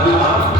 Amen.